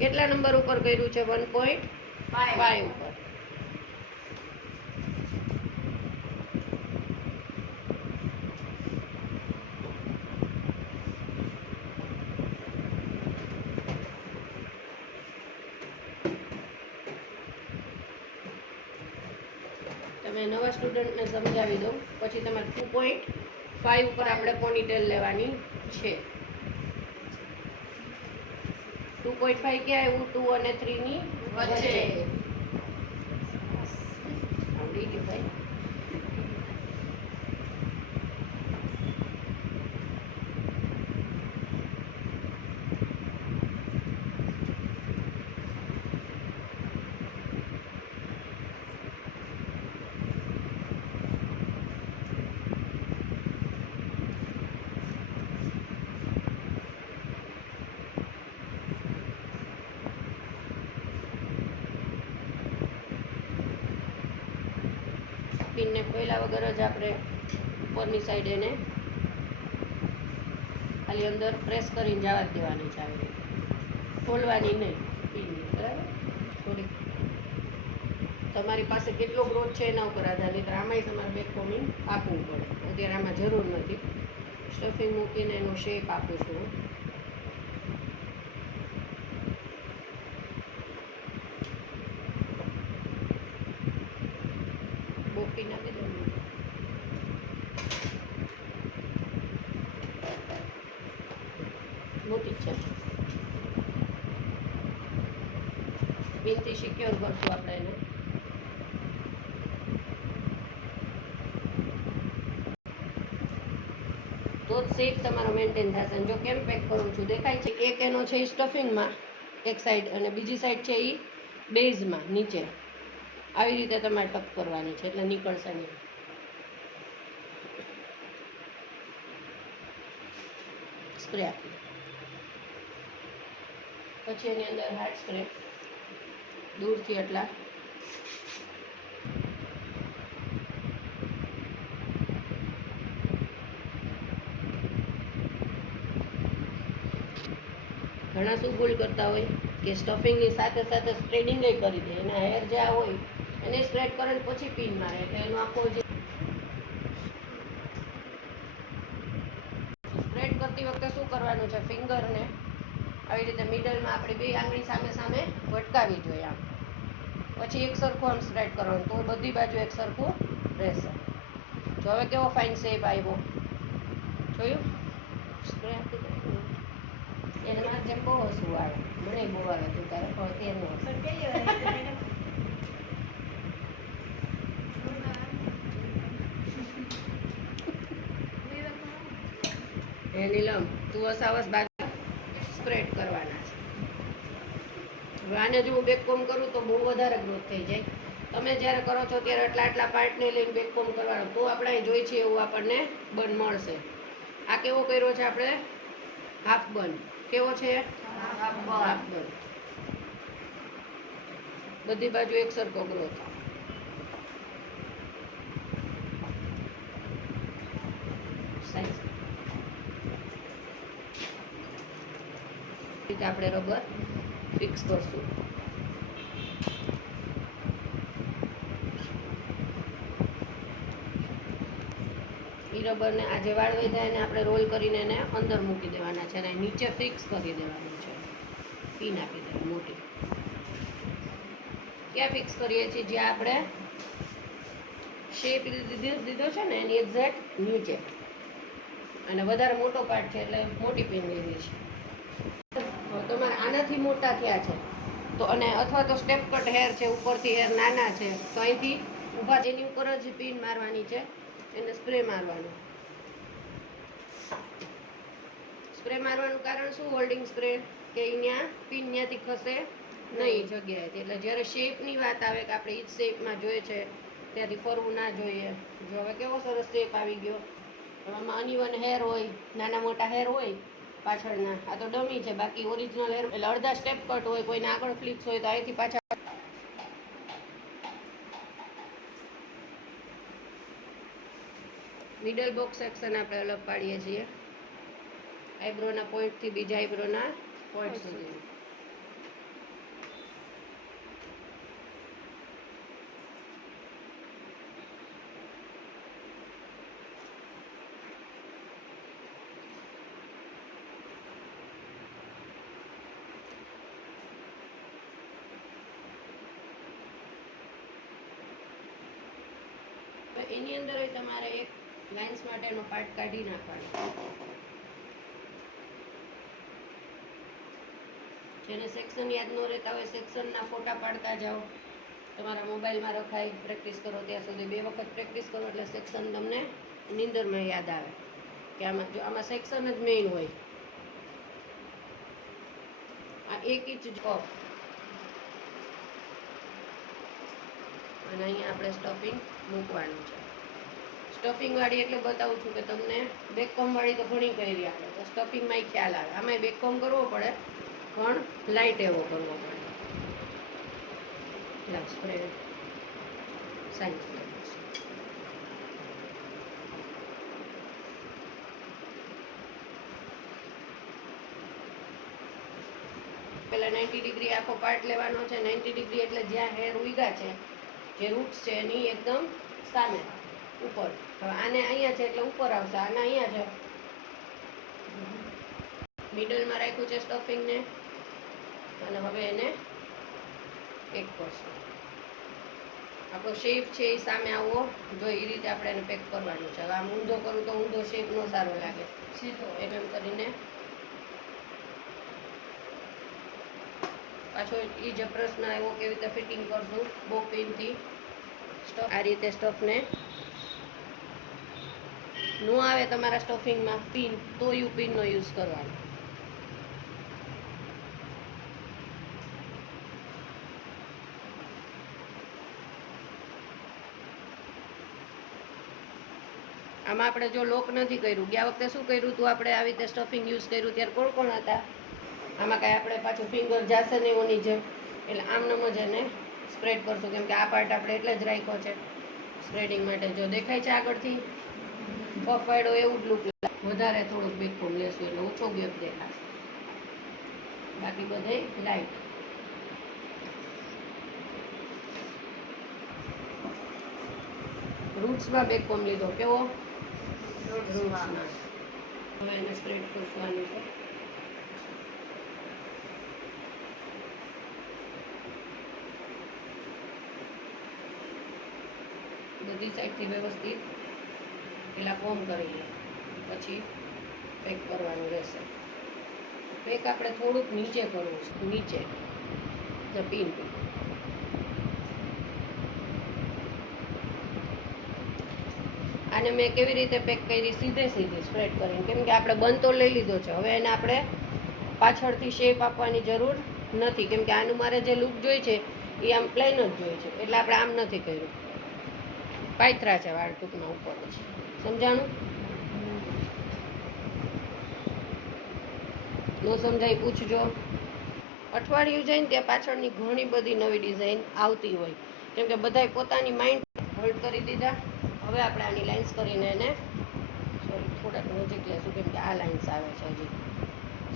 કેટલા નંબર ઉપર કર્યું છે? 1.5 ઉપર. તમે નવા સ્ટુડન્ટને સમજાવી દો, પછી તમારે 2.5 ઉપર આપણે પોનીટેલ લેવાની છે. 2.5 ક્યાં આવ્યું? 2 અને 3 ની વચ્ચે. આવડી ગયું ભાઈ. પિનને ખોલ્યા વગર જ આપણે ઉપરની સાઈડ એને ખાલી અંદર પ્રેસ કરીને જવા જ દેવાની છે. આવી રીતે ખોલવાની નહીં પિનની, બરાબર? થોડીક તમારી પાસે કેટલો ગ્રોથ છે એના ઉપર આધારિત આમાંય તમારે બેક ફોમિંગ આપવું પડે. અત્યારે આમાં જરૂર નથી. સ્ટફિંગ મૂકીને એનો શેપ આપું છું. બોકી નાખી દઉં. મોટી છે. પિનથી સિક્યોર કરશું આપણે એને. તો જ શેપ તમારો મેન્ટેન થશે. જો કેમ પેક કરું છું દેખાય છે? એક એનો છે એ સ્ટફિંગમાં એક સાઈડ, અને બીજી સાઈડ છે એ બેઝમાં નીચે. આવી રીતે તમારે ટક કરવાની છે એટલે નીકળશે નહીં. સ્પ્રે આપી પછી એની અંદર હાર્ડ સ્પ્રે દૂરથી એટલા ઘણા શું ભૂલ કરતા હોય કે સ્ટફિંગની સાથે સાથે સ્પ્રેડિંગ કરી દે. એના હેર જ્યાં હોય એને સ્પ્રેડ કરે પછી પિન મારે, એટલે એનો આખો જે સ્પ્રેડ કરતી વખતે શું કરવાનું છે? ફિંગરને આવી રીતે મિડલમાં આપણી બે આંગળી સામે સામે વટકાવી જોઈએ. આમ પછી એક સરખું આમ સ્પ્રેડ કરવાનું, તો બધી બાજુ એક સરખું રહેશે. જો હવે કેવો ફાઇન શેપ આવ્યો, જોયું? સ્પ્રે આપી દો. એને મારે જેમ બહુ હસવું આવે, મને બહુ આવે. તું તારે પણ તેનું હે નીલમ, તું હસાવસ બાજુ સ્પ્રેડ કરવાના છે. હવે આને જો હું બેક કોમ કરું તો બહુ વધારે ગ્રોથ થઈ જાય. તમે જ્યારે કરો છો ત્યારે આટલા પાર્ટને લઈને બેક કોમ કરવાનો, તો આપણે અહીં જોઈ છીએ એવું આપણને બન મળશે. આ કેવો કર્યો છે આપણે? હાફ બન. કેવો છે? હાફ બન. બધી બાજુ એક સરખો ગ્રોથ. આપણે રબર ફિક્સ કરશું. એ રબરને આ જે વાળ થાય એને આપણે રોલ કરીને એને અંદર મૂકી દેવાના છે અને નીચે ફિક્સ કરી દેવાનું છે. પિન આપી દેવાની મોટી. ક્યાં ફિક્સ કરીએ છીએ? જ્યાં આપણે શેપ દીધો છે ને એની એક્ઝેક્ટ નીચે. અને વધારે મોટો પાર્ટ છે એટલે મોટી પિન લેવી છે. તમારે આનાથી મોટા થયા છે તો, અને અથવા તો સ્ટેપ કટ હેર છે, ઉપરથી હેર નાના છે, તો અહીંથી ઊભા એની ઉપર જ પિન મારવાની છે. એને સ્પ્રે મારવાનું. સ્પ્રે મારવાનું કારણ શું? હોલ્ડિંગ સ્પ્રે, કે અહીંયા પિન ત્યાંથી ખસે નહીં જગ્યાએથી. એટલે જ્યારે શેપની વાત આવે કે આપણે એ જ શેપમાં જોઈએ છે ત્યાંથી ફરવું ના જોઈએ. જો હવે કેવો સરસ શેપ આવી ગયો. આમાં અનઇવન હેર હોય, નાના મોટા હેર હોય પાછળના. આ તો ડમી છે, બાકી ઓરિજિનલ હેર એટલે અડધા સ્ટેપ કટ હોય, કોઈને આગળ ફ્લિક્સ હોય તો અહીંથી પાછા. મિડલ બોક્સ સેક્શન આપણે અલગ પાડીએ છીએ, આઈબ્રોના પોઈન્ટથી બીજા આઈબ્રોના પોઈન્ટ સુધી. એની અંદર તમારે એક લાઇન્સ માટેનો પાર્ટ કાઢી નાખવાનો. જેને સેક્શન યાદ ન રહેતા હોય સેક્શનના ફોટા પાડતા જાઓ. તમારા મોબાઈલમાં રખાય, પ્રેક્ટિસ કરો ત્યાં સુધી. 2 વખત પ્રેક્ટિસ કરો એટલે સેક્શન તમને નીંદરમાં યાદ આવે કે આમાં સેક્શન જ મેઇન હોય. આ 1 ઇંચ કપ અને અહીંયા આપણે સ્ટફિંગ મૂકવાનું છે. સ્ટફિંગ વાળી એટલે બતાવું છું કે તમને બેકકોમ વાળી તો ઘણી કરી આપણે, તો સ્ટફિંગમાં ખ્યાલ આવે. આમાં બેકકોમ કરવો પડે પણ લાઇટ એવો કરવો પડે. સ્પ્રે સાઇન્સ પહેલાં 90 ડિગ્રી આખો પાર્ટ લેવાનો છે. 90 ડિગ્રી એટલે જ્યાં હેર ઉગ્યા છે, જે રૂટ્સ છે એની એકદમ સામે ઉપર. હવે આને અહીંયા છે એટલે ઉપર આવશે, આને અહીંયા છે. મિડલમાં રાખ્યું છે સ્ટફિંગને અને હવે એને પેક કરશું. આપણો શેપ છે એ સામે આવવો જોઈએ, એ રીતે આપણે એને પેક કરવાનું છે. હવે આમ ઊંધો કરું તો ઊંધો શેપ નો સારો લાગે, સીધો એમ કરીને પાછો એ જ પ્રશ્ન આવ્યો કેવી રીતે ફિટિંગ કરશું. બોપિનથી સ્ટફ આ રીતે સ્ટફને નો આવે તમારા સ્ટફિંગમાં પિન તો યુ પિનનો યુઝ કરવાનો. આમાં આપણે જો લોક નથી કર્યું, ગયા વખતે શું કર્યું હતું આપણે આવી રીતે સ્ટફિંગ યુઝ કર્યું ત્યારે કોણ કોણ હતા? આમાં કાંઈ આપણે પાછું ફિંગર જશે નહીં ઓની જેમ, એટલે આમનામ જ એને સ્પ્રેડ કરશું. કેમ કે આ પાર્ટ આપણે એટલે જ રાખ્યો છે સ્પ્રેડિંગ માટે. જો દેખાય છે આગળથી પફ વાળો એવું જ લુક લાગે. વધારે થોડુંક બેકફોમ લેશું એટલે ઓછો ગેપ દેખાશે, બાકી બધે લાઈટ. રૂટ્સમાં બેકફોમ લીધો, કેવો રૂટ્સમાં. હવે એને સ્પ્રેડ કરવાનું છે. બધી સાઈડથી વ્યવસ્થિત પેલા કોમ કરી લે, પછી પેક કરવાનું રહેશે. પેક આપણે થોડુંક નીચે કરવું છે, નીચે પિન. આને મેં કેવી રીતે પેક કરી? સીધી સ્પ્રેડ કરીને. કેમ કે આપણે બંધ તો લઈ લીધો છે, હવે એને આપણે પાછળથી શેપ આપવાની જરૂર નથી. કેમ કે આનું મારે જે લુક જોઈએ છે એ આમ પ્લેન જ જોઈએ છે, એટલે આપણે આમ નથી કર્યું. પાયથરા છે વાળ ટૂંકમાં ઉપર જ. સમજાણું? ન સમજાય પૂછજો. અઠવાડિયું જઈને ત્યાં પાછળની ઘણી બધી નવી ડિઝાઇન આવતી હોય, કેમ કે બધાય પોતાની માઇન્ડ હોલ્ડ કરી દીધા. હવે આપણે આની લાઇન્સ કરીને એને થોડાક નજીક લેશું, કેમ કે આ લાઇન્સ આવે છે હજી.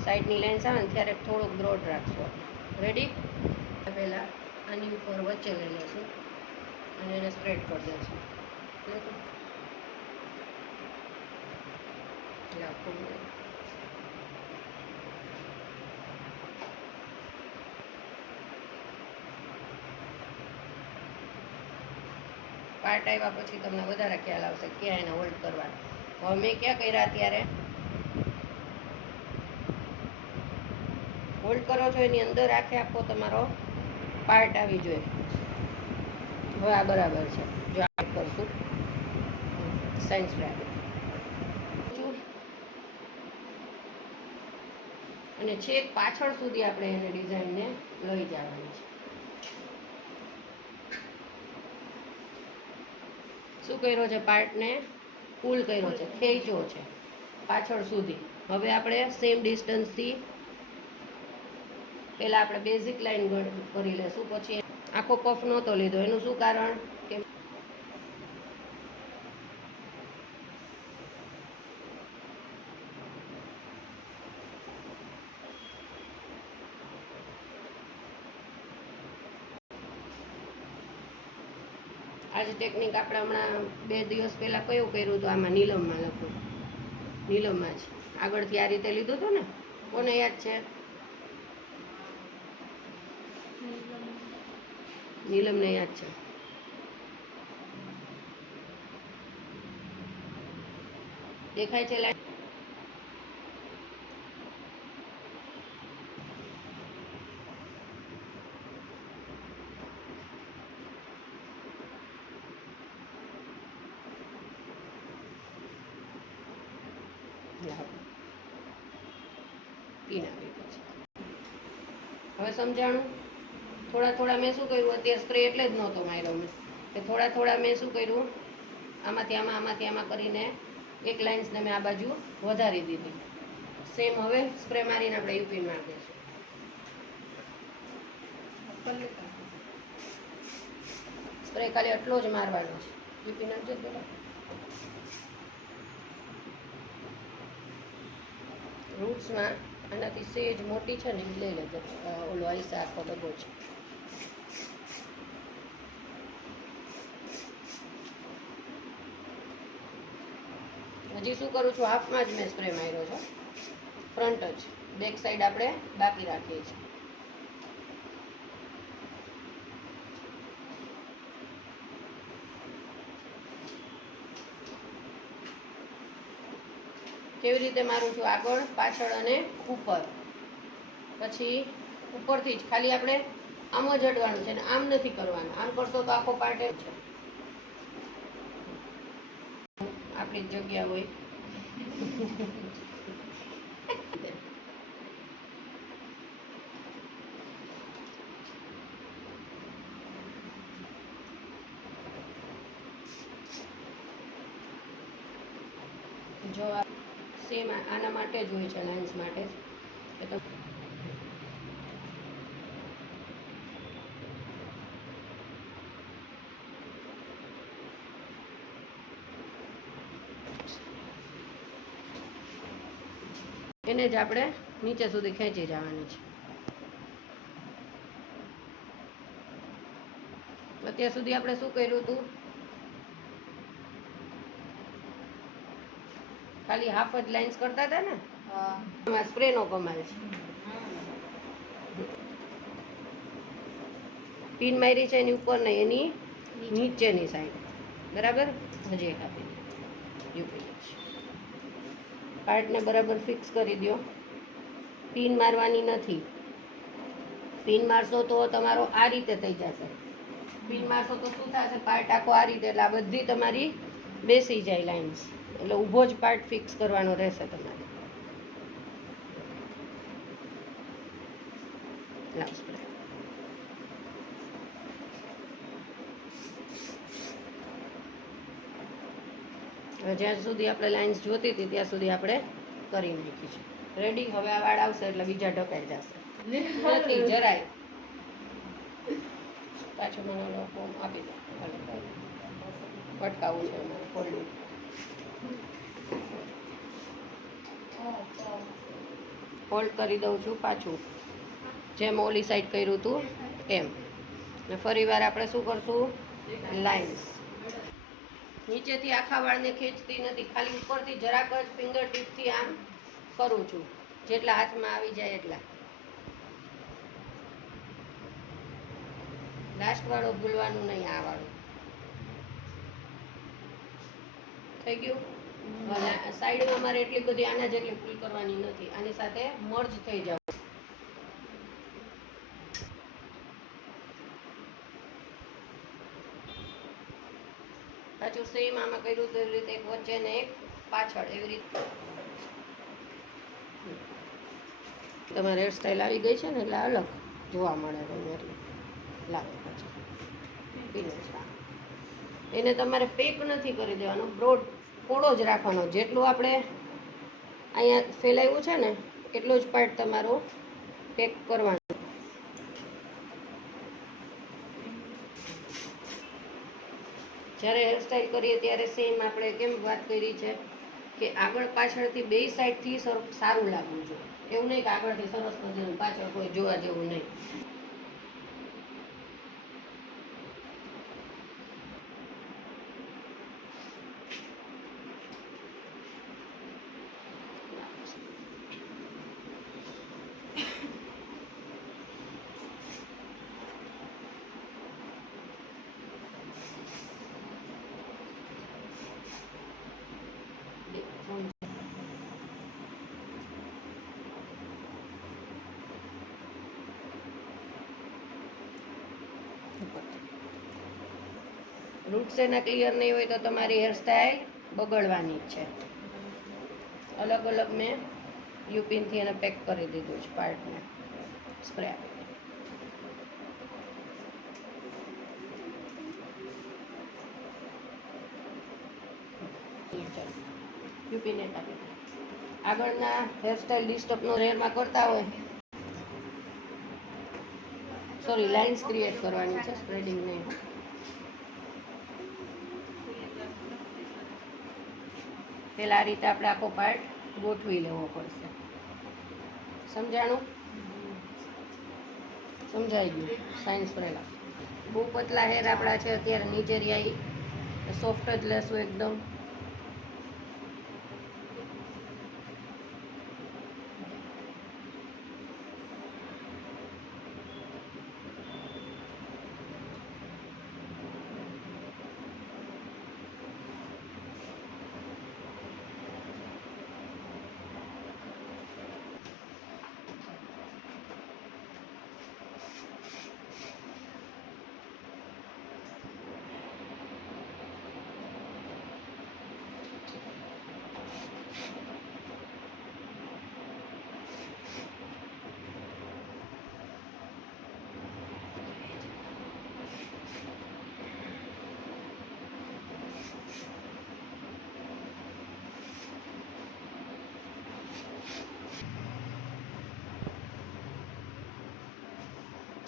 સાઈડની લાઇન્સ આવે ને ત્યારે થોડુંક બ્રોડ રાખશું. રેડી? પહેલાં આની ઉપર વચ્ચે લઈ લઈશું અને એને સ્પ્રેડ કરી દઈશું. પાર્ટ આવ્યા પછી તમને વધારે ખ્યાલ આવશે ક્યાં એને હોલ્ડ કરવાનું. હવે મેં ક્યાં કર્યા? અત્યારે હોલ્ડ કરો છો એની અંદર આખો તમારો પાર્ટ આવી જોઈએ. હવે આ બરાબર છે. જો આ કરશું સાયન્સ બરાબર. અને છેક પાછળ સુધી આપણે એને ડિઝાઇનને લઈ જવાની છે. શું કર્યો છે? પાર્ટને પુલ કર્યો છે, ખેંચ્યો છે પાછળ સુધી. હવે આપણે સેમ ડિસ્ટન્સથી પહેલાં આપણે બેઝિક લાઇન કરી લેશું, પછી આખો પફ નહોતો લીધો. એનું શું કારણ? કે આ જ ટેકનિક આપણે હમણાં 2 દિવસ પહેલાં કયું કર્યું હતું? આમાં નીલમમાં લખું, નીલમમાં જ આગળથી આ રીતે લીધું હતું ને. કોને યાદ છે? નીલમને યાદ છે. દેખાય છે લાઈન? પીન આવી ગઈ છે. હવે સમજાણું? થોડા થોડા મેં શું કર્યું, અત્યારે સ્પ્રે એટલે જ નહોતો માર્યો મેં, કે થોડા થોડા મેં શું કર્યું, આમાંથી આમાં કરીને એક લાઇન્સને મેં આ બાજુ વધારી દીધી. સેમ હવે સ્પ્રે મારીને આપણે યુપીન મારી દઈશું. સ્પ્રે ખાલી એટલો જ મારવાનો છે. યુપી નાખજો પેલા. રૂટ્સમાં આનાથી સેજ મોટી છે ને એ લઈ લેજો. ઓલો આઈસા આખો ડબ્બો છે. હજી શું કરું છું, હાફમાં જ મેં સ્પ્રે માર્યો છે. ફ્રન્ટ જ, બેક સાઈડ આપણે બાકી રાખીએ છીએ. કેવી રીતે મારું છું, આગળ પાછળ અને ઉપર. પછી ઉપરથી જ ખાલી આપણે આમ જ અડવાનું છે ને આમ નથી કરવાનું. આમ કરશો તો આખો પાર્ટ જ છે. આપણી જ જગ્યા હોય. જો સેમ આના માટે જ હોય છે, લાઇન્સ માટે કે તો એને જ આપણે નીચે સુધી ખેંચી જવાની છે. અત્યાર સુધી આપણે શું કર્યું હતું, ખાલી હાફ જ લાઇન્સ કરતા હતા ને. સ્પ્રે નો કમાલ છે. પિન મારી છે એની ઉપર નહીં, એની નીચેની સાઈડ. બરાબર. હજી એક આપી યુપી પાર્ટને બરાબર ફિક્સ કરી દો. પિન મારવાની નથી. પિન મારશો તો તમારો આ રીતે થઈ જશે. પિન મારશો તો શું થશે, પાર્ટ આખો આ રીતે, એટલે આ બધી તમારી બેસી જાય લાઇન્સ. એટલે ઊભો જ પાર્ટ ફિક્સ કરવાનો રહેશે તમારે. જ્યાં સુધી આપણે લાઇન્સ જોતી હતી ત્યાં સુધી આપણે કરી નાખી છે. રેડી. હવે આ વાળ આવશે એટલે બીજા ઢકાઈ જશે. નથી જરાય. પાછું મને લોકો આપી દો. પટકાવું છે અમારે ફોલ્ડિંગ. ફોલ્ડ કરી દઉં છું પાછું, જેમ ઓલી સાઈડ કર્યું હતું એમ. ને ફરી વાર આપણે શું કરશું, લાઇન્સ. નીચેથી આખા વાળને ખેંચતી નથી, ખાલી ઉપરથી જરાક જ ફિંગર ટીપથી આમ કરું છું, જેટલા હાથમાં આવી જાય એટલા. લાસ્ટ વાળો ભૂલવાનું નહીં, આ વાળો. થઈ ગયું. સાઈડમાં મારે એટલી બધી આના જેટલી ફૂલ કરવાની નથી, આની સાથે મર્જ થઈ જાવ. પાછું સેમ આમાં કર્યું તો એવી રીતે એક વચ્ચે ને એક પાછળ, એવી રીતે. તમારે હેરસ્ટાઈલ આવી ગઈ છે ને એટલે અલગ જોવા મળે તમને. એટલે લાગે પાછળ એને તમારે પેક નથી કરી દેવાનો, બ્રોડ પોળો જ રાખવાનો. જેટલું આપણે અહીંયા ફેલાવ્યું છે ને એટલો જ પાર્ટ તમારો પેક કરવાનો. જ્યારે હેરસ્ટાઈલ કરીએ ત્યારે સેમ આપણે કેમ વાત કરી છે કે આગળ પાછળથી બે સાઈડથી સારું લાગવું જોઈએ. એવું નહીં કે આગળથી સરસ નથી, પાછળ કોઈ જોવા જેવું નહીં. ફોન રૂટ્સ એના ક્લિયર નહીં હોય તો તમારી હેરસ્ટાઈલ બગડવાની જ છે. અલગ અલગ મેં યુપિનથી એને પેક કરી દીધું છે પાર્ટને સ્પ્રે આપીને. યુપીને આપી આગળના હેરસ્ટાઈલ ડિસ્ટર્બનો હેરમાં કરતા હોય, સોરી લાઇન્સ ક્રિએટ કરવાની છે, સ્પ્રેડિંગ નહીં. પહેલા આ રીતે આપણે આખો પાર્ટ ગોઠવી લેવો પડશે. સમજાણું? સમજાઈ ગયું? સાયન્સ કરેલા. બહુ પતલા હેર આપણા છે અત્યારે નીચે રહ્યા, સોફ્ટ જ લેશું એકદમ.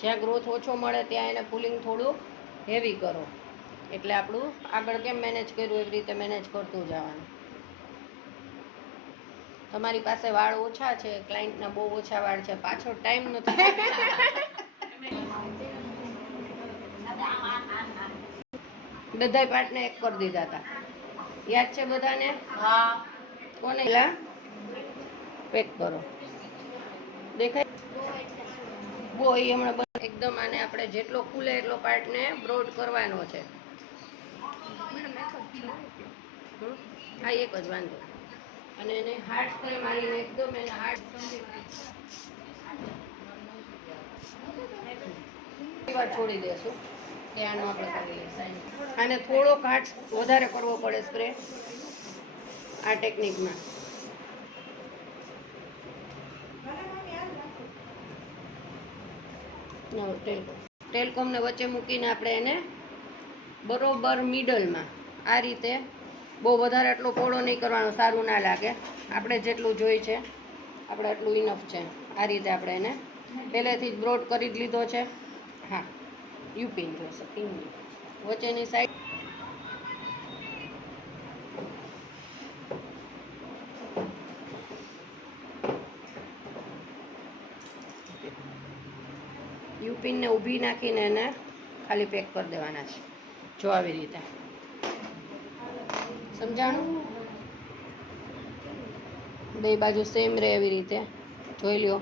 જ્યાં ગ્રોથ ઓછો મળે ત્યાં એને પુલિંગ થોડું હેવી કરો, એટલે આપણું આગળ કેમ મેનેજ કર્યું એવી રીતે મેનેજ કરતું જવાનું. તમારી પાસે વાળ ઓછા છે, ક્લાયન્ટના બહુ ઓછા વાળ છે, પાછળ ટાઈમ નથી, બધાય પાર્ટને એક કરી દીધા હતા, યાદ છે બધાને? હા. કોને પેક કરો, દેખાય? બહુ એ હમણાં એકદમ આને આપણે જેટલો ખુલે એટલો પાર્ટને બ્રોડ કરવાનો છે. હા, એક જ વાંધો. અને એને હાર્ડ સ્પ્રે મારીને એકદમ એને હાર્ડ છોડી દેશું કે આનો આપણે કરીએ સાઈન. આને થોડો ઘાટ વધારે કરવો પડે સ્પ્રે આ ટેકનિકમાં. ટેલકોમને વચ્ચે મૂકીને આપણે એને બરોબર મિડલમાં આ રીતે, બહુ વધારે એટલો પોળો નહીં કરવાનો, સારું ના લાગે. આપણે જેટલું જોઈ છે આપણે એટલું ઇનફ છે. આ રીતે આપણે એને પહેલેથી જ બ્રોડ કરી જ લીધો છે. હા, યુપિન જોશે પિનની વચ્ચેની સાઈડ. યુપિનને ઊભી નાખીને એને ખાલી પેક કરી દેવાના છે. જો આવી રીતે. સમજાણું? બે બાજુ સેમ રહે એવી રીતે જોઈ લ્યો.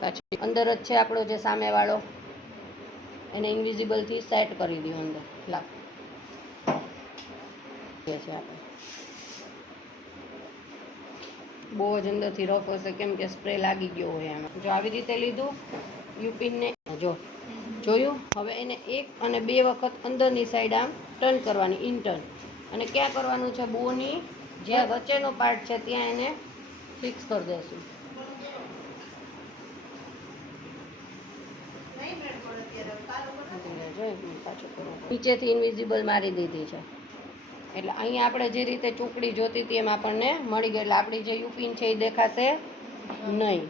પાછી અંદર જ છે આપણો જે સામેવાળો, એને ઇન્વિઝિબલથી સેટ કરી દો અંદર. લાવ છે આપણે બહુ જ અંદરથી રફ હશે કેમ કે સ્પ્રે લાગી ગયો હોય આમાં. જો આવી રીતે લીધું યુપિનને, જો જોયું. હવે એને એક અને બે વખત અંદરની સાઈડ આમ ટર્ન કરવાની, ઇન્ટર્ન. અને ક્યાં કરવાનું છે? બોની જ્યાં વચ્ચેનો પાર્ટ છે ત્યાં એને ફિક્સ કરી દેશું. નીચેથી ઇન્વિઝિબલ મારી દીધી છે એટલે અહીંયા આપણે જે રીતે ચોકડી જોતી હતી એમ આપણને મળી ગઈ. એટલે આપણી જે યુપિન છે એ દેખાશે નહીં.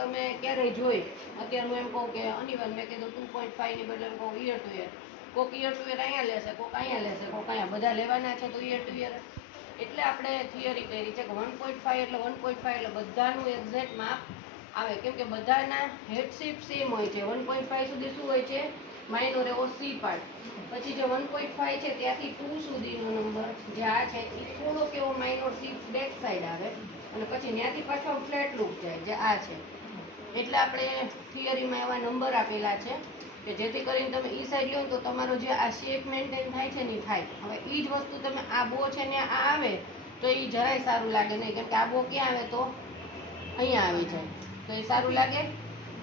તમે ક્યારેય જોઈ, અત્યારે હું એમ કહું કે અનિવન મેં કીધું 2.5 ની બદલે કહું ઈયર ટુ ઈયર. કોઈક ઈયર ટુ ઈયર અહીંયા લેશે, કોઈક અહીંયા લેશે, કોઈક અહીંયા. બધા લેવાના છે તો ઈયર ટુ ઈયર. એટલે આપણે થિયરી કરી છે કે 1.5 એટલે 1.5 એટલે બધાનું એક્ઝેક્ટ માપ આવે, કેમ કે બધાના હેડ શેપ સેમ હોય છે. 1.5 સુધી શું હોય છે? માઇનોર એવો સી પાર્ટ. પછી જે 1.5 છે ત્યાંથી 2 સુધીનો નંબર જે આ છે એ થોડોક એવો માઇનોર સી બેક સાઈડ આવે, અને પછી ત્યાંથી પાછો ફ્લેટ લૂપ જાય જે આ છે. એટલે આપણે થિયરીમાં એવા નંબર આપેલા છે કે જેથી કરીને તમે એ સાઈડ લો તો તમારો જે આ શેપ મેન્ટેન થાય છે ને એ થાય. હવે એ જ વસ્તુ તમે આ બો છે ને આ આવે તો એ જરાય સારું લાગે નહીં, કેમ કે આ બો ક્યાં આવે તો અહીંયા આવી જાય, તો એ સારું લાગે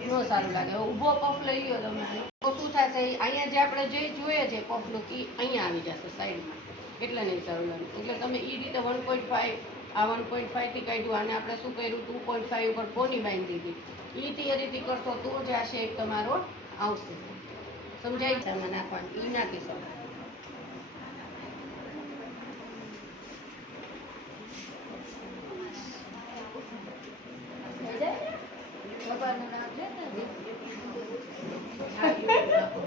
નો સારું લાગે. હવે ઊભો પફ લઈ લ્યો તમે આનો. તો શું થશે અહીંયા જે આપણે જે જોઈએ છે પફનું ઈ અહીંયા આવી જશે સાઈડમાં, એટલે નહીં સારું લાગે. એટલે તમે એ રીતે 1.5 આ 1.5 થી કાઢ્યું, આને આપણે શું કર્યું 2.5 ઉપર કોની બાંધી દીધી. ઈ તૈયારીથી કરશો તો જ આ શેપ તમારો આવશે. સમજાય છે? આમાં નાખવાનું ઈ નાખી શકો.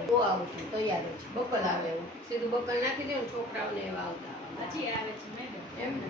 બહુ આવતું તૈયાર જ બકલ આવે એવું સીધું બકલ નાખી દે ને છોકરાઓને એવા આવતા હજી આવે છે મેડમ. એમ ને